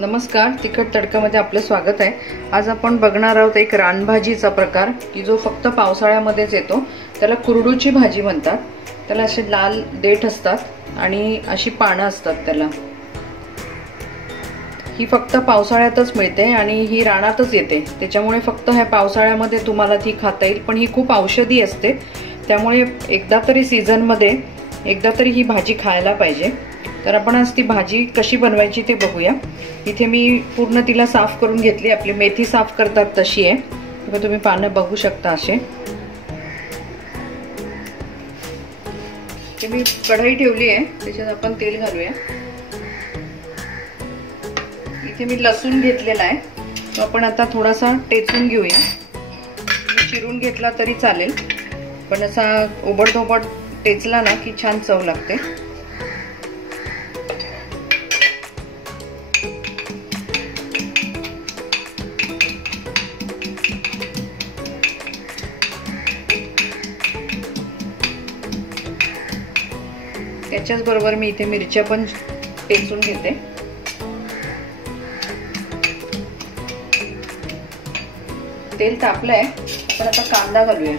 नमस्कार, तिखट तडकामध्ये आपलं स्वागत आहे। आज आपण बघणार आहोत एक रानभाजीचा प्रकार की जो फक्त पावसाळ्यामध्येच येतो। त्याला कुरडूची भाजी म्हणतात। त्याला असे लाल देठ असतात आणि अशी पानं असतात त्याला। ही फक्त पावसाळ्यातच मिळते आणि ही रानातच येते, त्याच्यामुळे फक्त ह्या पावसाळ्यामध्ये तुम्हाला ती खाता येईल। पण ही खूप औषधी असते, त्यामुळे एकदा तरी सीझन मध्ये एकदा तरी ही भाजी खायला पाहिजे। तर आपण आज ती भाजी कशी बनवायची ते बघूया। इथे मी पूर्ण तिला साफ करून घेतली, आपली मेथी साफ करतात तशी आहे। बघा तुम्ही पानं बघू शकता असे। ते मी कढई ठेवली आहे, त्याच्यात आपण तेल घालूया। इथे मी लसूण घेतलेला आहे, तो आपण आता थोडासा टेचून घेऊया। चिरून घेतला तरी चालेल, पण असा ओबडधोबड टेचला ना की छान चव लागते। त्याच्याच बरोबर मी इथे मिरच्या पण टेचून घेते। तेल तापलंय, आपण आता कांदा घालूया।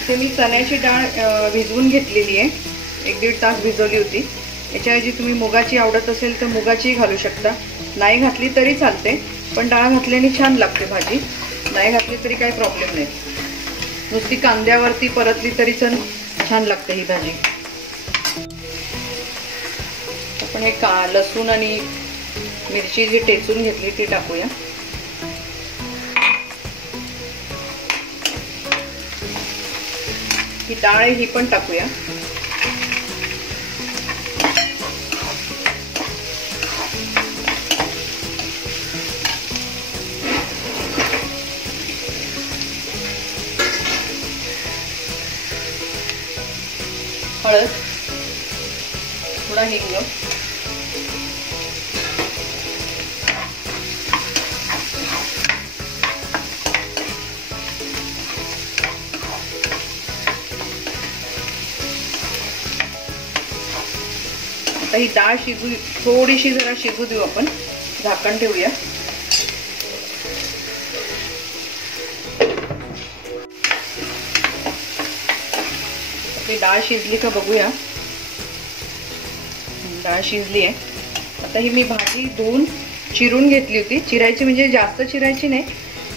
इथे मी चण्याची डाळ भिजवून घेतलेली आहे, 1-1.5 तास भिजवली होती। याच्याऐवजी तुम्ही मुगाची आवडत असेल तर मुगाची घालू शकता, नाही घातली तरी चालते, पण डाळ घातल्याने छान लागते भाजी। नाही घातली तरी काही प्रॉब्लेम नाही, नुसती कांद्यावरती परतली तरी छान लागते ही भाजी। आपण हे लसूण आणि मिरची जी टेचून घेतली ती टाकूया। ही डाळ ही पण टाकूया। हळद, थोडा हिंग, आता ही डाळ थोडीशी जरा शिजू देऊ, आपण झाकण ठेवूया। डाळ शिजली का बघूया। डाळ शिजली आहे। आता ही मी भाजी धुवून चिरून घेतली होती। चिरायची म्हणजे जास्त चिरायची नाही,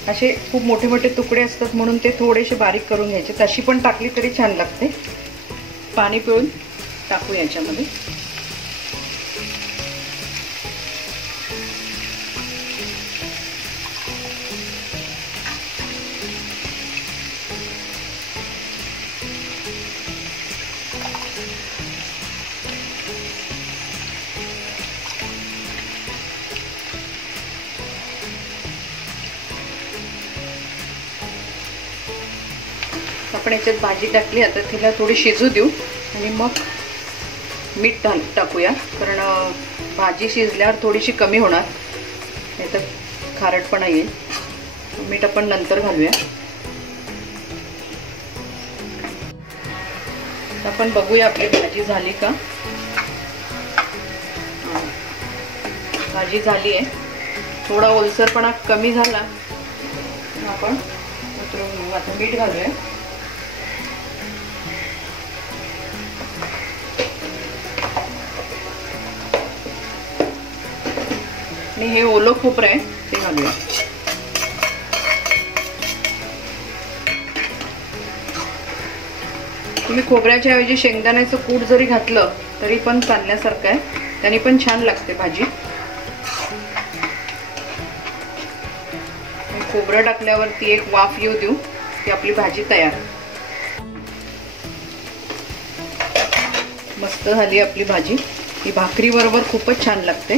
असे खूप मोठे मोठे तुकडे असतात म्हणून ते थोडेसे बारीक करून घ्यायचे। तशी पण टाकली तरी छान लागते। पाणी पिळून टाकू याच्यामध्ये। आपण याच्यात भाजी टाकली, आता तिला थोडी शिजू देऊ आणि मग मीठ टाकूया, कारण भाजी शिजल्यावर थोडीशी कमी होणार, नाही तर खारटपणा येईल। मीठ आपण नंतर घालूया। आपण बघूया आपली भाजी झाली का। भाजी झाली आहे, थोडा ओलसरपणा कमी झाला आपण उतरवून घेऊ। आता मीठ घालूया। आणि हे ओलं खोबरं आहे ते घालूया। तुम्ही खोबऱ्याच्या ऐवजी शेंगदाण्याचं कूट जरी घातलं तरी पण चालण्यासारखं आहे, त्याने पण छान लागते भाजी। खोबरं टाकल्यावरती एक वाफ येऊ देऊ की आपली भाजी तयार। मस्त झाली आपली भाजी। ही भाकरी बरोबर खूपच छान लागते,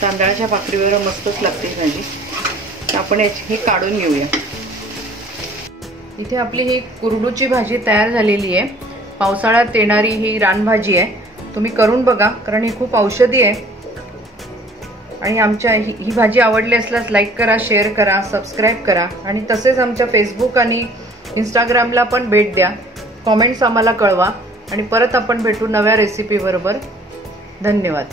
तांदळाच्या भाकरीवर मस्तच लागते ही भाजी। तर आपण हे काढून घेऊया। इथे आपली ही कुरडूची भाजी तयार झालेली आहे। पावसाळ्यात येणारी ही रानभाजी आहे, तुम्ही करून बघा, कारण ही खूप औषधी आहे आणि आमच्या ही भाजी आवडली असल्यास लाईक करा, शेअर करा, सबस्क्राईब करा आणि तसेच आमच्या फेसबुक आणि इंस्टाग्रामला पण भेट द्या. कॉमेंट्स आम्हाला कळवा आणि परत आपण भेटू नव्या रेसिपी बरोबर. धन्यवाद.